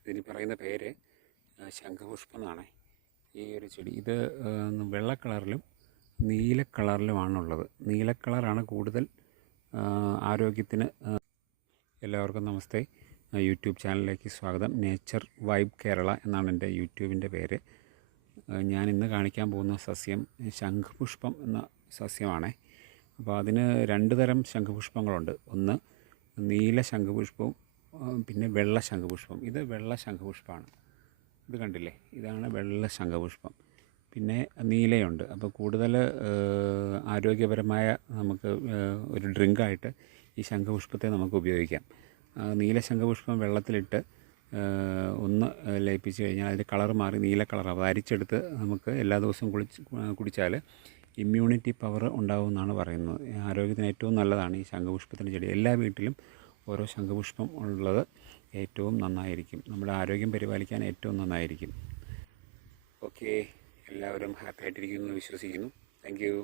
ഇതിന് പറയുന്ന പേര് ശംഖുപുഷ്പം എന്നാണ്. ഈ ഒരു ചെടി ഇത് വെള്ള കളറിലും നീല കളറിലുമാണുള്ളത്. നീല കളറാണ് കൂടുതൽ ആരോഗ്യത്തിന്. എല്ലാവർക്കും നമസ്തേ. യൂട്യൂബ് ചാനലിലേക്ക് സ്വാഗതം. നേച്ചർ വൈബ് കേരള എന്നാണ് എൻ്റെ യൂട്യൂബിൻ്റെ പേര്. ഞാൻ ഇന്ന് കാണിക്കാൻ പോകുന്ന സസ്യം ശംഖുപുഷ്പം എന്ന സസ്യമാണ്. അപ്പോൾ അതിന് രണ്ട് തരം ശംഖുപുഷ്പങ്ങളുണ്ട്. ഒന്ന് നീല ശംഖുപുഷ്പവും പിന്നെ വെള്ള ശംഖുപുഷ്പം. ഇത് വെള്ള ശംഖുപുഷ്പമാണ്. ഇത് കണ്ടില്ലേ, ഇതാണ് വെള്ള ശംഖുപുഷ്പം. പിന്നെ നീലയുണ്ട്. അപ്പോൾ കൂടുതൽ ആരോഗ്യപരമായ നമുക്ക് ഒരു ഡ്രിങ്കായിട്ട് ഈ ശംഖുപുഷ്പത്തെ നമുക്ക് ഉപയോഗിക്കാം. നീല ശംഖുപുഷ്പം വെള്ളത്തിലിട്ട് ഒന്ന് ലയിപ്പിച്ച് കഴിഞ്ഞാൽ അതിൻ്റെ കളർ മാറി നീല കളറാവും. അത് അരിച്ചെടുത്ത് നമുക്ക് എല്ലാ ദിവസവും കുടിച്ചാൽ ഇമ്മ്യൂണിറ്റി പവർ ഉണ്ടാകുമെന്നാണ് പറയുന്നത്. ആരോഗ്യത്തിന് ഏറ്റവും നല്ലതാണ് ഈ ശംഖുപുഷ്പത്തിൻ്റെ ചെടി. എല്ലാ വീട്ടിലും ഓരോ ശംഖുപുഷ്പം ഉള്ളത് ഏറ്റവും നന്നായിരിക്കും. നമ്മുടെ ആരോഗ്യം പരിപാലിക്കാൻ ഏറ്റവും നന്നായിരിക്കും. ഓക്കെ, എല്ലാവരും ഹാപ്പി ആയിട്ടിരിക്കുന്നു എന്ന് വിശ്വസിക്കുന്നു. Thank you.